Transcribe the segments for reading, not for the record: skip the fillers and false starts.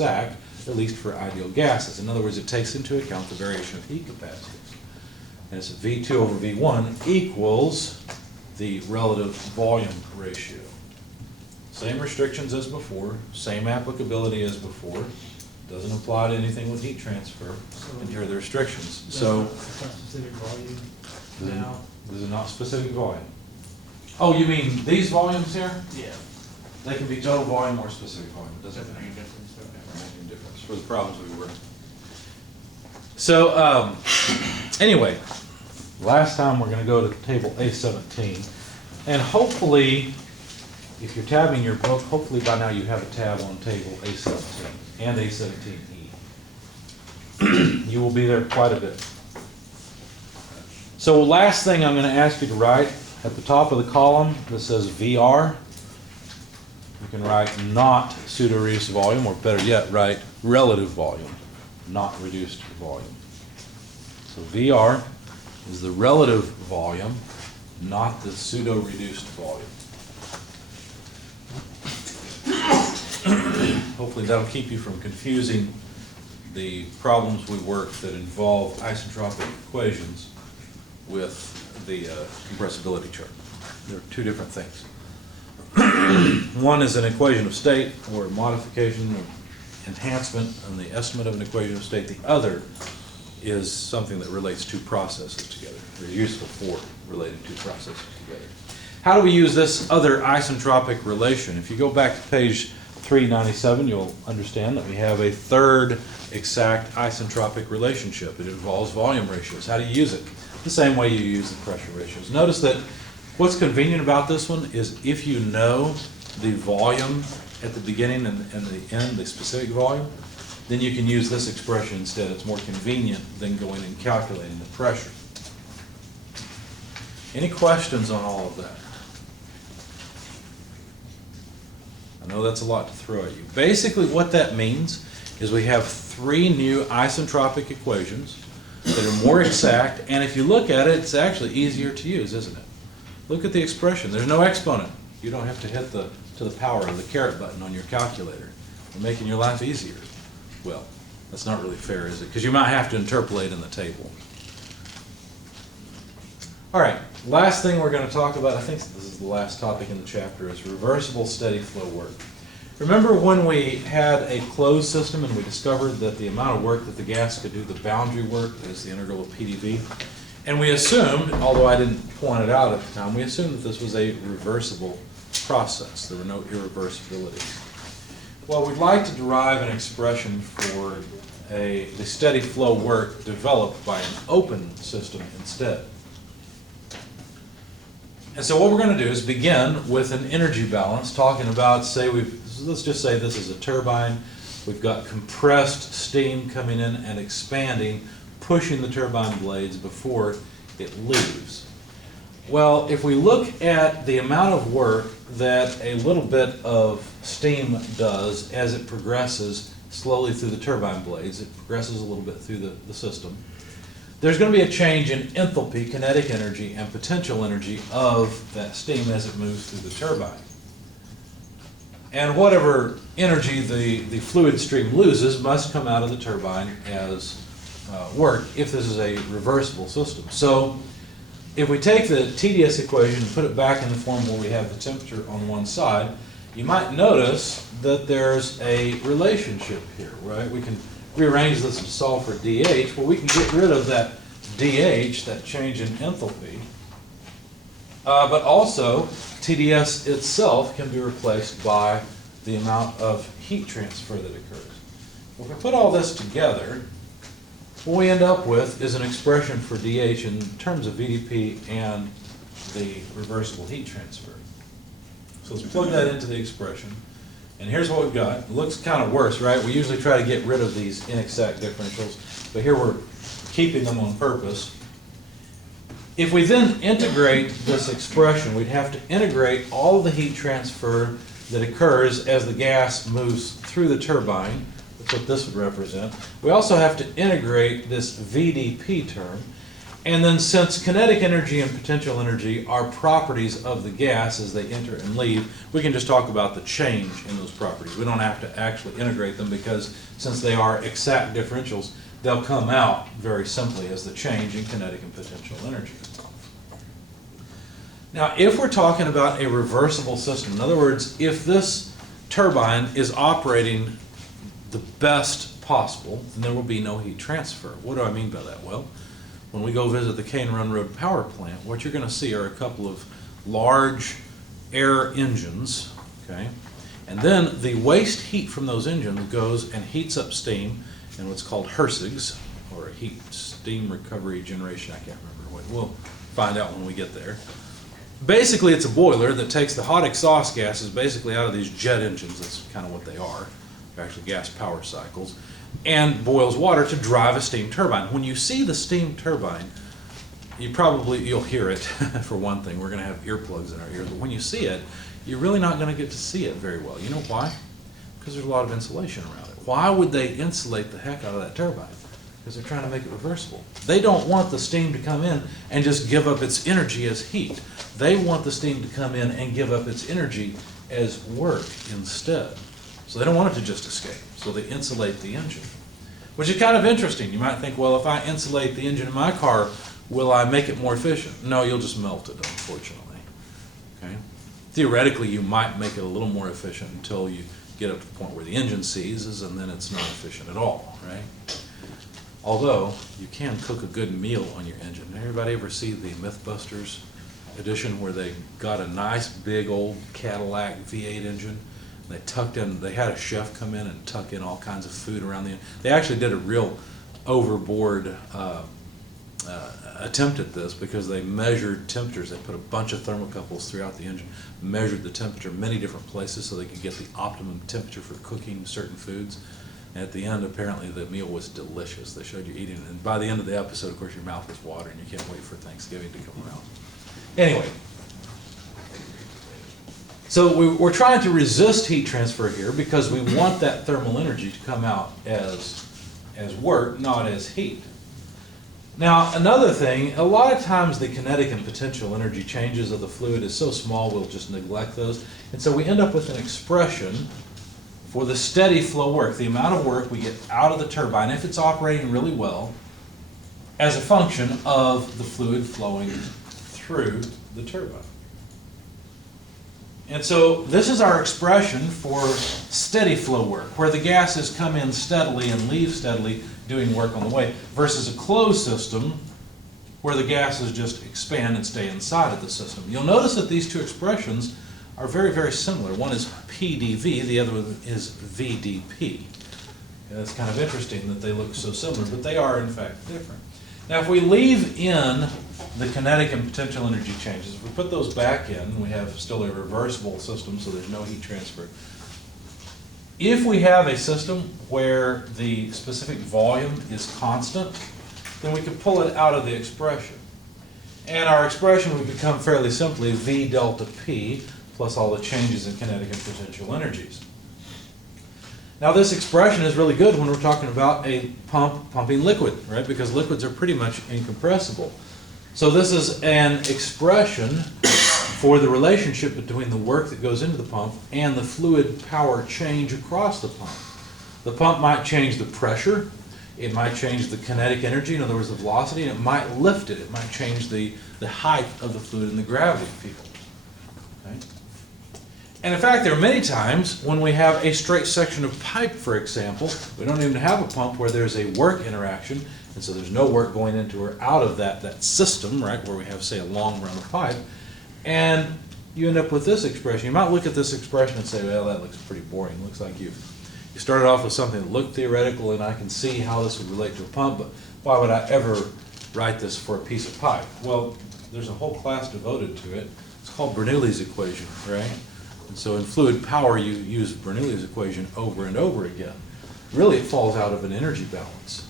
exact, at least for ideal gases. In other words, it takes into account the variation of heat capacities. And it's V2 over V1 equals the relative volume ratio. Same restrictions as before, same applicability as before. Doesn't apply to anything with heat transfer. And here are the restrictions. So, it's not specific volume now? this is not specific volume. Oh, you mean these volumes here? Yeah. They can be total volume or specific volume. It doesn't Doesn't make make a difference, okay. any difference for the problems we were. So, anyway, last time we're going to go to table A17. And hopefully, if you're tabbing your book, hopefully by now you have a tab on table A17 and A17E. You will be there quite a bit. So last thing I'm going to ask you to write at the top of the column that says VR, you can write not pseudo-reduced volume, or better yet, write relative volume, not reduced volume. So VR is the relative volume, not the pseudo-reduced volume. Hopefully that'll keep you from confusing the problems we work that involve isentropic equations with the compressibility chart. They're two different things. One is an equation of state, or a modification or enhancement on the estimate of an equation of state. The other is something that relates two processes together. They're useful for relating two processes together. How do we use this other isentropic relation? If you go back to page 397, you'll understand that we have a third exact isentropic relationship. It involves volume ratios. How do you use it? The same way you use the pressure ratios. Notice that what's convenient about this one is if you know the volume at the beginning and the end, the specific volume, then you can use this expression instead. It's more convenient than going and calculating the pressure. Any questions on all of that? I know that's a lot to throw at you. Basically what that means is we have three new isentropic equations that are more exact, and if you look at it, it's actually easier to use, isn't it? Look at the expression. There's no exponent. You don't have to hit to the power of the caret button on your calculator. We're making your life easier. Well, that's not really fair, is it? Because you might have to interpolate in the table. All right, last thing we're going to talk about, I think this is the last topic in the chapter, is reversible steady flow work. Remember when we had a closed system and we discovered that the amount of work that the gas could do, the boundary work, is the integral of PDV? And we assumed, although I didn't point it out at the time, we assumed that this was a reversible process. There were no irreversibilities. Well, we'd like to derive an expression for the steady flow work developed by an open system instead. And so what we're going to do is begin with an energy balance, talking about, say, let's just say this is a turbine. We've got compressed steam coming in and expanding, pushing the turbine blades before it leaves. Well, if we look at the amount of work that a little bit of steam does as it progresses slowly through the turbine blades, it progresses a little bit through the system, there's going to be a change in enthalpy, kinetic energy, and potential energy of that steam as it moves through the turbine. And whatever energy the fluid stream loses must come out of the turbine as work if this is a reversible system. So if we take the TDS equation and put it back in the form where we have the temperature on one side, you might notice that there's a relationship here, right? We can rearrange this to solve for DH. Well, we can get rid of that DH, that change in enthalpy, but also TDS itself can be replaced by the amount of heat transfer that occurs. If we put all this together, what we end up with is an expression for DH in terms of VDP and the reversible heat transfer. So let's plug that into the expression. And here's what we've got. It looks kind of worse, right? We usually try to get rid of these inexact differentials, but here we're keeping them on purpose. If we then integrate this expression, we'd have to integrate all the heat transfer that occurs as the gas moves through the turbine. That's what this would represent. We also have to integrate this VDP term, And then since kinetic energy and potential energy are properties of the gas as they enter and leave, we can just talk about the change in those properties. We don't have to actually integrate them because since they are exact differentials, they'll come out very simply as the change in kinetic and potential energy. Now, if we're talking about a reversible system, in other words, if this turbine is operating the best possible, then there will be no heat transfer. What do I mean by that? Well, when we go visit the Cane Run Road power plant, what you're going to see are a couple of large air engines, okay? And then the waste heat from those engines goes and heats up steam in what's called HRSGs, or heat steam recovery generation. I can't remember what. We'll find out when we get there. Basically, it's a boiler that takes the hot exhaust gases basically out of these jet engines. That's kind of what they are. They're actually gas power cycles. And boils water to drive a steam turbine. When you see the steam turbine, you'll hear it for one thing. We're going to have earplugs in our ears, but when you see it, you're really not going to get to see it very well. You know why? Because there's a lot of insulation around it. Why would they insulate the heck out of that turbine? Because they're trying to make it reversible. They don't want the steam to come in and just give up its energy as heat. They want the steam to come in and give up its energy as work instead. So they don't want it to just escape. So they insulate the engine, which is kind of interesting. You might think, well, if I insulate the engine in my car, will I make it more efficient? No, you'll just melt it, unfortunately. Okay? Theoretically, you might make it a little more efficient until you get up to the point where the engine seizes, and then it's not efficient at all, right? Although, you can cook a good meal on your engine. Everybody ever see the Mythbusters edition where they got a nice big old Cadillac V8 engine? They had a chef come in and tuck in all kinds of food around the end. They actually did a real overboard attempt at this because they measured temperatures. They put a bunch of thermocouples throughout the engine, measured the temperature in many different places so they could get the optimum temperature for cooking certain foods. And at the end, apparently, the meal was delicious. They showed you eating it. And by the end of the episode, of course, your mouth was watering. You can't wait for Thanksgiving to come around. Anyway. So we're trying to resist heat transfer here because we want that thermal energy to come out as work, not as heat. Now, another thing, a lot of times the kinetic and potential energy changes of the fluid is so small we'll just neglect those. And so we end up with an expression for the steady flow work, the amount of work we get out of the turbine if it's operating really well as a function of the fluid flowing through the turbine. And so this is our expression for steady flow work, where the gases come in steadily and leave steadily doing work on the way, versus a closed system where the gases just expand and stay inside of the system. You'll notice that these two expressions are very, very similar. One is PdV, the other one is VdP. And it's kind of interesting that they look so similar, but they are in fact different. Now if we leave in the kinetic and potential energy changes, if we put those back in, we have still a reversible system, so there's no heat transfer. If we have a system where the specific volume is constant, then we can pull it out of the expression. And our expression would become fairly simply V delta P plus all the changes in kinetic and potential energies. Now this expression is really good when we're talking about a pump pumping liquid, right? Because liquids are pretty much incompressible. So this is an expression for the relationship between the work that goes into the pump and the fluid power change across the pump. The pump might change the pressure, it might change the kinetic energy, in other words the velocity, and it might lift it. It might change the height of the fluid and the gravity field. Okay? And in fact, there are many times when we have a straight section of pipe, for example, we don't even have a pump where there's a work interaction, and so there's no work going into or out of that system, right, where we have, say, a long run of pipe, and you end up with this expression. You might look at this expression and say, well, that looks pretty boring. It looks like you started off with something that looked theoretical, and I can see how this would relate to a pump, but why would I ever write this for a piece of pipe? Well, there's a whole class devoted to it. It's called Bernoulli's equation, right? And so in fluid power, you use Bernoulli's equation over and over again. Really, it falls out of an energy balance.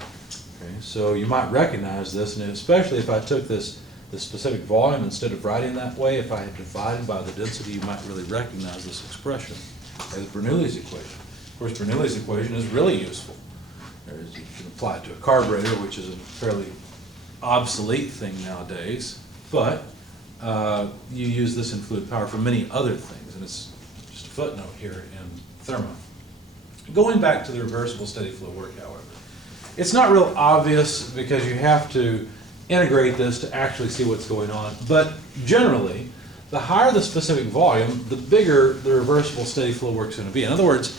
Okay? So you might recognize this, and especially if I took this specific volume, instead of writing that way, if I had divided by the density, you might really recognize this expression as Bernoulli's equation. Of course, Bernoulli's equation is really useful. You can apply it to a carburetor, which is a fairly obsolete thing nowadays, but you use this in fluid power for many other things, and it's just a footnote here in thermo. Going back to the reversible steady flow work, however, it's not real obvious because you have to integrate this to actually see what's going on, but generally, the higher the specific volume, the bigger the reversible steady flow work is going to be. In other words,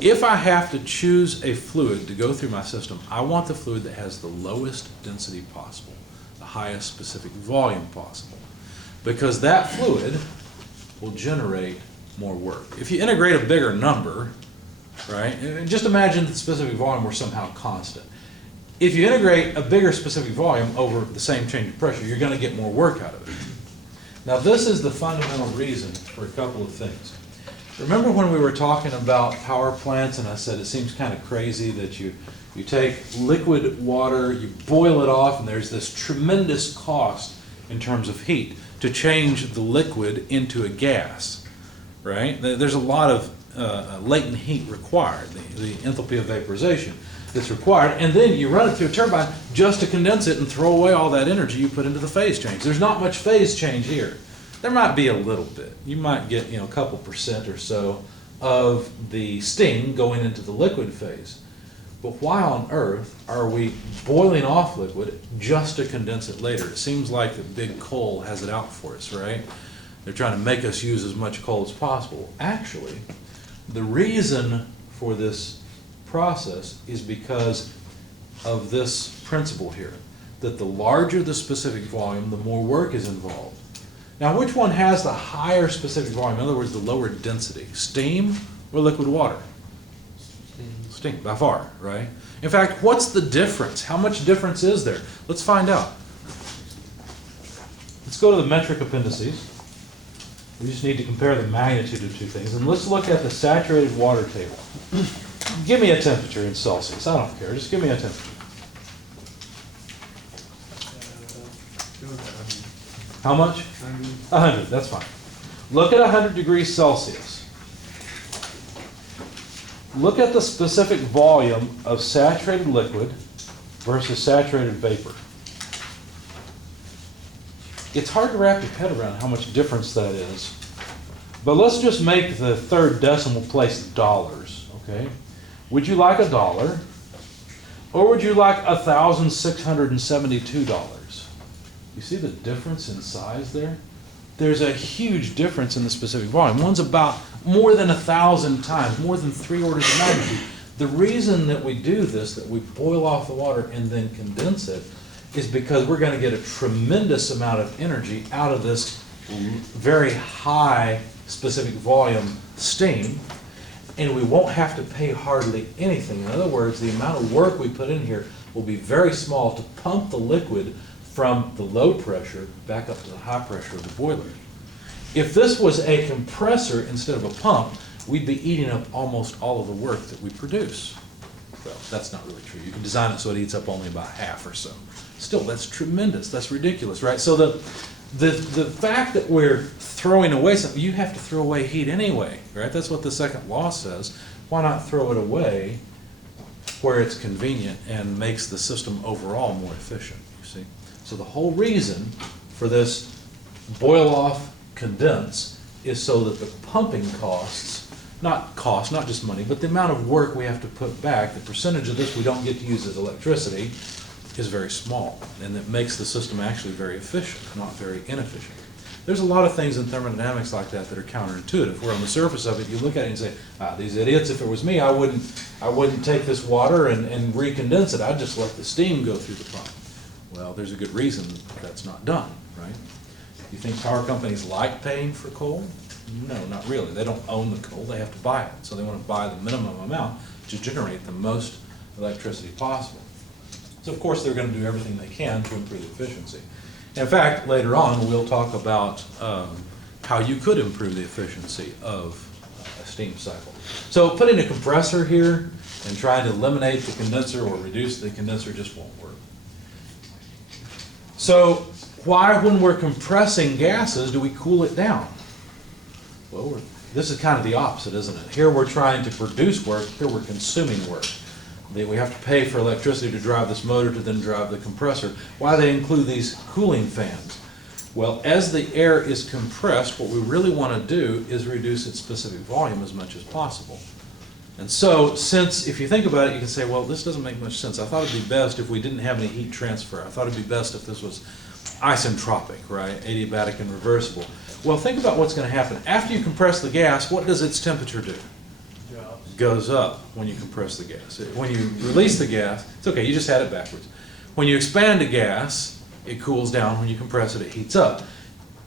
if I have to choose a fluid to go through my system, I want the fluid that has the lowest density possible, the highest specific volume possible, because that fluid will generate more work. If you integrate a bigger number, right, and just imagine the specific volume were somehow constant. If you integrate a bigger specific volume over the same change of pressure, you're going to get more work out of it. Now this is the fundamental reason for a couple of things. Remember when we were talking about power plants and I said it seems kind of crazy that you take liquid water, you boil it off, and there's this tremendous cost in terms of heat to change the liquid into a gas, right? There's a lot of latent heat required, the enthalpy of vaporization that's required, and then you run it through a turbine just to condense it and throw away all that energy you put into the phase change. There's not much phase change here. There might be a little bit. You might get a couple percent or so of the steam going into the liquid phase. But why on earth are we boiling off liquid just to condense it later? It seems like the big coal has it out for us, right? They're trying to make us use as much coal as possible. Actually, the reason for this process is because of this principle here, that the larger the specific volume, the more work is involved. Now, which one has the higher specific volume? In other words, the lower density, steam or liquid water? Steam, by far, right? In fact, what's the difference? How much difference is there? Let's find out. Let's go to the metric appendices. We just need to compare the magnitude of two things. And let's look at the saturated water table. Give me a temperature in Celsius. I don't care. Just give me a temperature. How much? 100. That's fine. Look at 100 degrees Celsius. Look at the specific volume of saturated liquid versus saturated vapor. It's hard to wrap your head around how much difference that is. But let's just make the third decimal place dollars, okay? Would you like $1 or would you like $1,672? You see the difference in size there? There's a huge difference in the specific volume. One's about more than 1,000 times, more than 3 orders of magnitude. The reason that we do this, that we boil off the water and then condense it, is because we're going to get a tremendous amount of energy out of this very high specific volume steam, and we won't have to pay hardly anything. In other words, the amount of work we put in here will be very small to pump the liquid from the low pressure back up to the high pressure of the boiler. If this was a compressor instead of a pump, we'd be eating up almost all of the work that we produce. Well, that's not really true. You can design it so it eats up only about half or so. Still, that's tremendous. That's ridiculous, right? So the fact that we're throwing away something, you have to throw away heat anyway, right? That's what the second law says. Why not throw it away where it's convenient and makes the system overall more efficient, you see? So the whole reason for this boil off condense is so that the pumping costs, not just money, but the amount of work we have to put back, the percentage of this we don't get to use as electricity, is very small, and it makes the system actually very efficient, not very inefficient. There's a lot of things in thermodynamics like that that are counterintuitive, where on the surface of it you look at it and say, these idiots, if it was me, I wouldn't take this water and recondense it. I'd just let the steam go through the pump. Well, there's a good reason that's not done, right? You think power companies like paying for coal? No, not really. They don't own the coal, they have to buy it. So they want to buy the minimum amount to generate the most electricity possible. So of course they're going to do everything they can to improve efficiency. In fact, later on we'll talk about how you could improve the efficiency of a steam cycle. So putting a compressor here and trying to eliminate the condenser or reduce the condenser just won't work. So why, when we're compressing gases, do we cool it down? Well, this is kind of the opposite, isn't it? Here we're trying to produce work, here we're consuming work. We have to pay for electricity to drive this motor to then drive the compressor. Why they include these cooling fans? Well, as the air is compressed, what we really want to do is reduce its specific volume as much as possible. And so, since, if you think about it, you can say, well, this doesn't make much sense. I thought it'd be best if we didn't have any heat transfer. I thought it'd be best if this was isentropic, right? Adiabatic and reversible. Well, think about what's going to happen. After you compress the gas, what does its temperature do? Drops. Goes up when you compress the gas. When you release the gas, it's okay, you just had it backwards. When you expand the gas, it cools down. When you compress it, it heats up.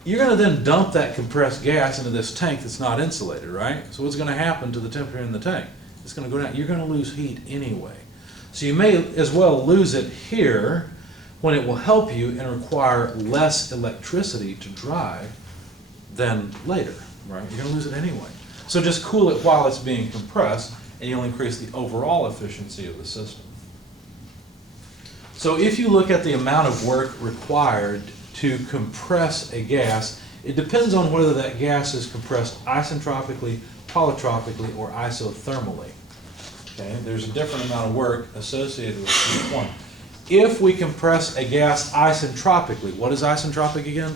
You're going to then dump that compressed gas into this tank that's not insulated, right? So what's going to happen to the temperature in the tank? It's going to go down. You're going to lose heat anyway. So you may as well lose it here when it will help you and require less electricity to drive than later, right? You're going to lose it anyway. So just cool it while it's being compressed, and you'll increase the overall efficiency of the system. So if you look at the amount of work required to compress a gas, it depends on whether that gas is compressed isentropically, polytropically, or isothermally. Okay? There's a different amount of work associated with each one. If we compress a gas isentropically, what is isentropic again?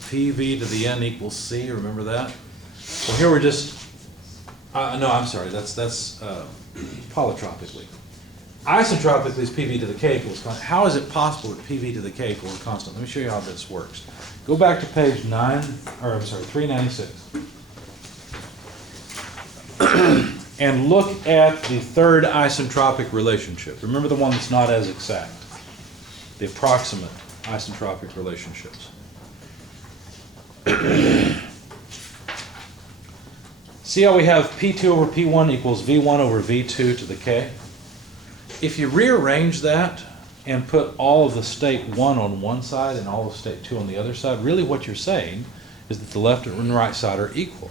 PV to the N equals C, remember that? Well, here we're just, no, I'm sorry, that's polytropically. Isentropically is PV to the K equals constant. How is it possible that PV to the K equals constant? Let me show you how this works. Go back to page 396. And look at the third isentropic relationship. Remember the one that's not as exact. The approximate isentropic relationships. See how we have P2 over P1 equals V1 over V2 to the K? If you rearrange that and put all of the state 1 on one side and all of state 2 on the other side, really what you're saying is that the left and right side are equal.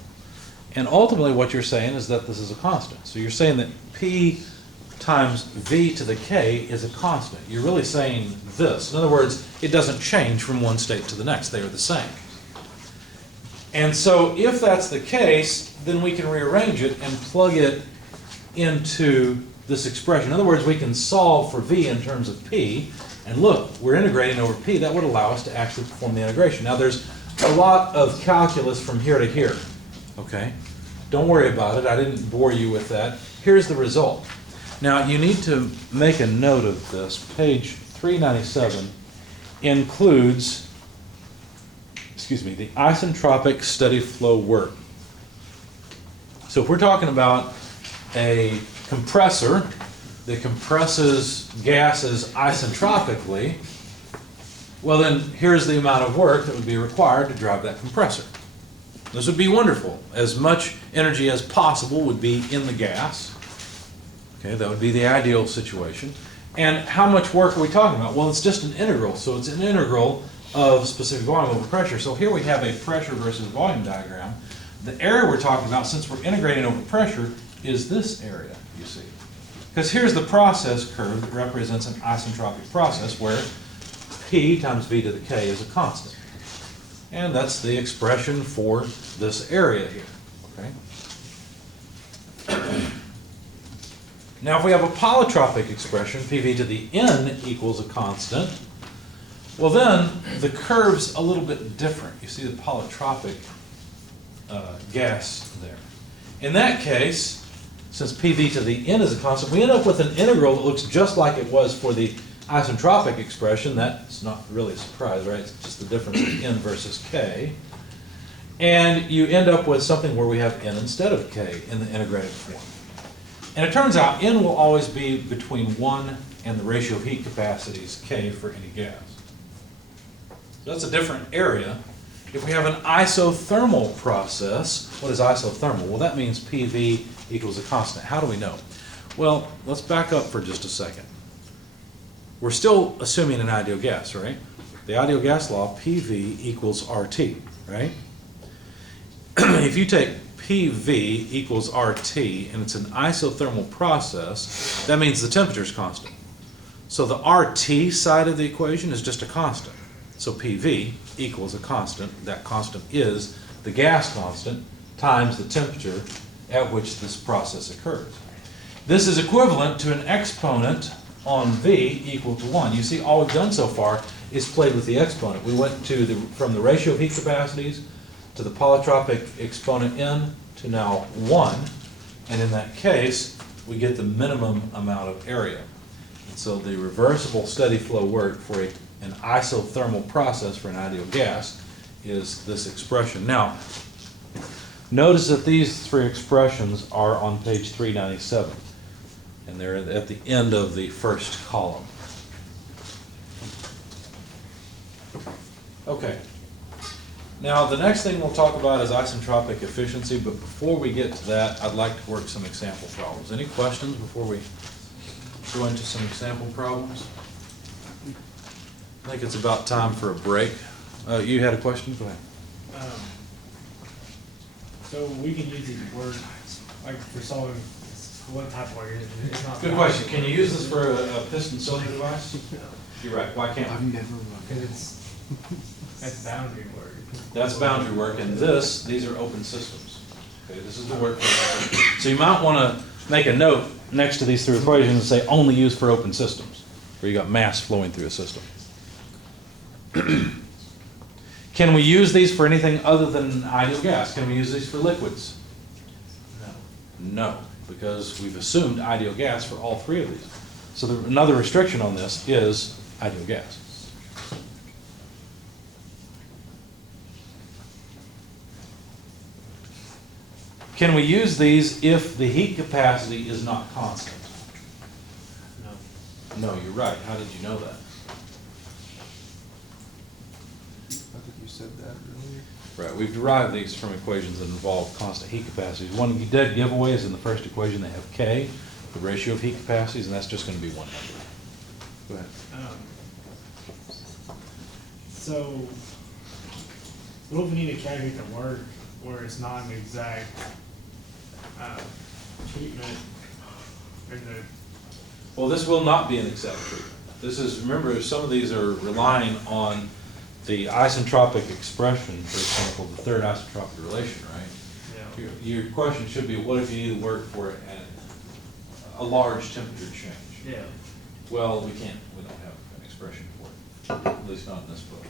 And ultimately what you're saying is that this is a constant. So you're saying that P times V to the K is a constant. You're really saying this. In other words, it doesn't change from one state to the next. They are the same. And so if that's the case, then we can rearrange it and plug it into this expression. In other words, we can solve for V in terms of P, and look, we're integrating over P. That would allow us to actually perform the integration. Now there's a lot of calculus from here to here, okay? Don't worry about it, I didn't bore you with that. Here's the result. Now you need to make a note of this. Page 397 includes, the isentropic steady flow work. So if we're talking about a compressor that compresses gases isentropically, well then here's the amount of work that would be required to drive that compressor. This would be wonderful. As much energy as possible would be in the gas. Okay, that would be the ideal situation. And how much work are we talking about? Well, it's just an integral, so it's an integral of specific volume over pressure. So here we have a pressure versus volume diagram. The area we're talking about, since we're integrating over pressure, is this area, you see. Because here's the process curve that represents an isentropic process where P times V to the K is a constant. And that's the expression for this area here, okay? Now if we have a polytropic expression, PV to the N equals a constant, well then the curve's a little bit different. You see the polytropic gas there. In that case, since PV to the N is a constant, we end up with an integral that looks just like it was for the isentropic expression. That's not really a surprise, right? It's just the difference in N versus K. And you end up with something where we have N instead of K in the integrated form. And it turns out N will always be between 1 and the ratio of heat capacities, K, for any gas. So that's a different area. If we have an isothermal process, what is isothermal? Well, that means PV equals a constant. How do we know? Well, let's back up for just a second. We're still assuming an ideal gas, right? The ideal gas law, PV equals RT, right? If you take PV equals RT and it's an isothermal process, that means the temperature is constant. So the RT side of the equation is just a constant. So PV equals a constant. That constant is the gas constant times the temperature at which this process occurs. This is equivalent to an exponent on V equal to 1. You see, all we've done so far is played with the exponent. We went from the ratio of heat capacities to the polytropic exponent N to now 1. And in that case, we get the minimum amount of area. And so the reversible steady flow work for an isothermal process for an ideal gas is this expression. Now, notice that these three expressions are on page 397, and they're at the end of the first column. Okay. Now, the next thing we'll talk about is isentropic efficiency, but before we get to that, I'd like to work some example problems. Any questions before we go into some example problems? I think it's about time for a break. You had a question? Go ahead. So we can use these words like for solving what type of work? It's not. Good question. Can you use this for a piston cylinder device? You're right. Why can't we? Because that's boundary work. That's boundary work, and these are open systems. Okay, this is the work. So you might want to make a note next to these three equations and say only used for open systems, where you got mass flowing through a system. Can we use these for anything other than ideal gas? Can we use these for liquids? No, because we've assumed ideal gas for all three of these. So another restriction on this is ideal gas. Can we use these if the heat capacity is not constant? No, you're right. How did you know that? I think you said that earlier. Right, we've derived these from equations that involve constant heat capacities. One dead giveaway is in the first equation they have K, the ratio of heat capacities, and that's just going to be 100. Go ahead. So what if we need to calculate the work where it's not an exact treatment in the. Well, this will not be an exact treatment. This is, remember, some of these are relying on the isentropic expression, for example, the third isentropic relation, right? Yeah. Your question should be, what if you need to work for a large temperature change? Yeah. Well, we don't have an expression for it, at least not in this book.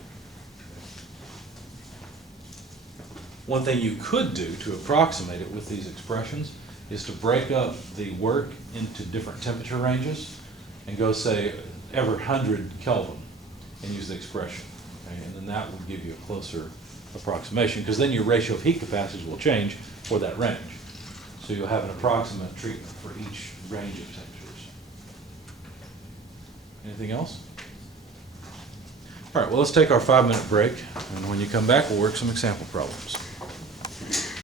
One thing you could do to approximate it with these expressions is to break up the work into different temperature ranges and go, say, every 100 Kelvin and use the expression. Okay? And then that will give you a closer approximation, because then your ratio of heat capacities will change for that range. So you'll have an approximate treatment for each range of temperatures. Anything else? All right, well, let's take our 5-minute break, and when you come back, we'll work some example problems.